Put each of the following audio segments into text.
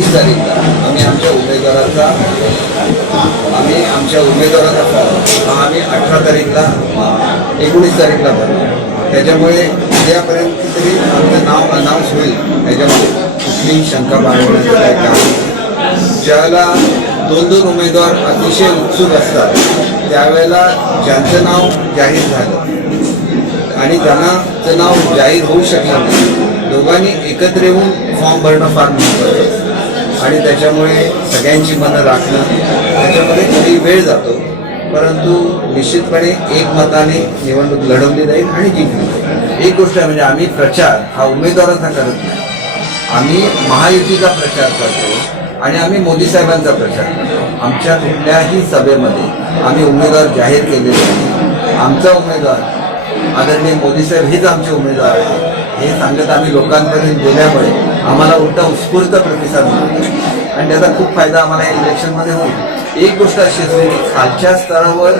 तीस तारीखला आम्ही आमच्या उमेदवाराचा आम्ही आमच्या उमेदवाराचा फॉर्म. आम्ही अठरा तारीखला एकोणीस तारीखला भरतो. त्याच्यामुळे उद्यापर्यंत तरी आमचं नाव अनाऊन्स होईल. त्याच्यामुळे कुठलीही शंका बाळगण्याचं काही काम ज्यावेळेला दोन दोन उमेदवार अतिशय उत्सुक असतात त्यावेळेला ज्यांचं नाव जाहीर झालं आणि त्यांना नाव जाहीर होऊ शकलं नाही दोघांनी एकत्र येऊन फॉर्म भरणं फार महत्त्वाचं आणि त्याच्यामुळे सगळ्यांची मनं राखणं त्याच्यामध्ये काही वेळ जातो. परंतु निश्चितपणे एक मताने निवडणूक लढवली जाईल आणि जिंकली जाईल. एक गोष्ट म्हणजे आम्ही प्रचार हा उमेदवाराचा करत नाही. आम्ही महायुतीचा प्रचार करतो आणि आम्ही मोदी साहेबांचा प्रचार करतो. आमच्या कुठल्याही सभेमध्ये आम्ही उमेदवार जाहीर केलेले नाही. आमचा उमेदवार आदरणीय मोदी साहेब हेच आमचे उमेदवार आहेत. हे सांगत आम्ही लोकांपर्यंत गेल्यामुळे आम्हाला उलटा उत्स्फूर्त प्रतिसाद मिळतो. आणि त्याचा खूप फायदा आम्हाला या इलेक्शनमध्ये होईल. एक गोष्ट अशी असते की खालच्या स्तरावर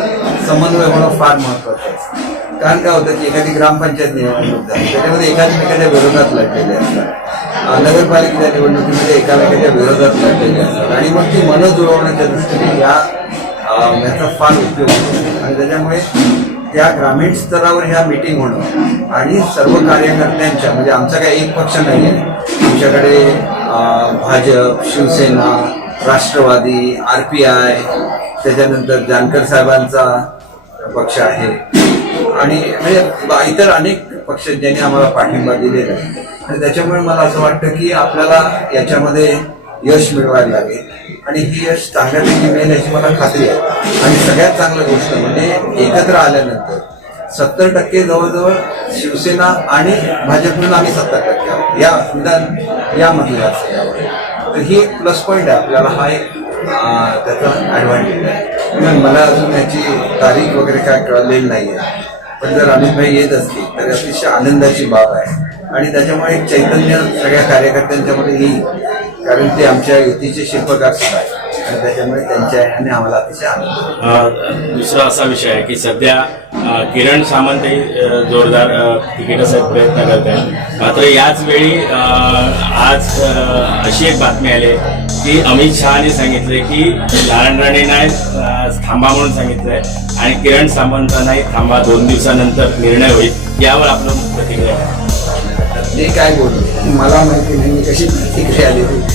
समन्वय होणं फार महत्त्वाचं कारण काय होतं की एखादी ग्रामपंचायत निवडणूक झाली त्याच्यामध्ये एकामेकाच्या विरोधात लढलेले असतात. नगरपालिकेच्या निवडणुकीमध्ये एकामेकाच्या विरोधात लढलेले असतात. आणि मग ती मनं जुळवण्याच्या दृष्टीने या याचा फार उपयोग होतो. आणि त्याच्यामुळे त्या ग्रामीण स्तरावर ह्या मीटिंग होणं आणि सर्व कार्यकर्त्यांच्या म्हणजे आमचा काही एक पक्ष नाही आहे. आमच्याकडे Bhajap Shivsena Rashtrawadi R P I त्याच्यानंतर जानकर साहेबांचा पक्ष आहे. आणि म्हणजे बा- इतर अनेक पक्ष ज्यांनी आम्हाला पाठिंबा दिलेला आहे. आणि त्याच्यामुळे मला असं वाटतं की आपल्याला याच्यामध्ये यश मिळवायला लागेल. आणि ही यश चांगल्यापैकी मिळेल याची मला खात्री आहे. आणि सगळ्यात चांगली गोष्ट म्हणजे एकत्र आल्यानंतर सत्तर टक्के जवळजवळ शिवसेना आणि भाजपमधून आम्ही सत्तर टक्के आहोत. या निदान या मतदारसंघावर तर ही एक प्लस पॉईंट आहे. आपल्याला हा एक त्याचा ॲडव्हान्टेज आहे. मला अजून याची तारीख वगैरे काय कळलेली नाही आहे पण जर अमित भाई येत असतील तर अतिशय आनंदाची बाब आहे. आणि त्याच्यामुळे एक चैतन्य सगळ्या कार्यकर्त्यांच्यामध्ये येईल. कारण ते आमच्या युतीचे शिल्पकार सुद्धा आहेत आणि त्याच्यामुळे त्यांच्या ह्याने आम्हाला अतिशय आनंद होतो. दुसरा असा विषय आहे की सध्या अ, किरण सामंत हे अ, जोरदार अ, तिकिटासाठी प्रयत्न करत आहेत मात्र याच वेळी अ, आज अ, अशी एक बातमी आली आहे की अमित शहाने सांगितले की नारायण राणेंना अ, थांबा म्हणून सांगितलंय आणि किरण सामंतांनाही थांबा दोन दिवसानंतर निर्णय होईल यावर आपलं प्रतिक्रिया काय? ते काय बोलले मला माहिती नाही मी कशी प्रतिक्रिया आली ती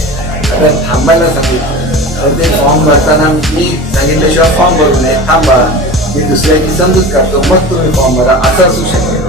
आता थांबायला सांगितलं. तर ते फॉर्म भरताना मी सांगितल्याशिवाय फॉर्म भरू नये. थांबा. मी दुसऱ्याची समजूत काढतो. मग तुम्ही फॉर्म भरा. असं असू शकेल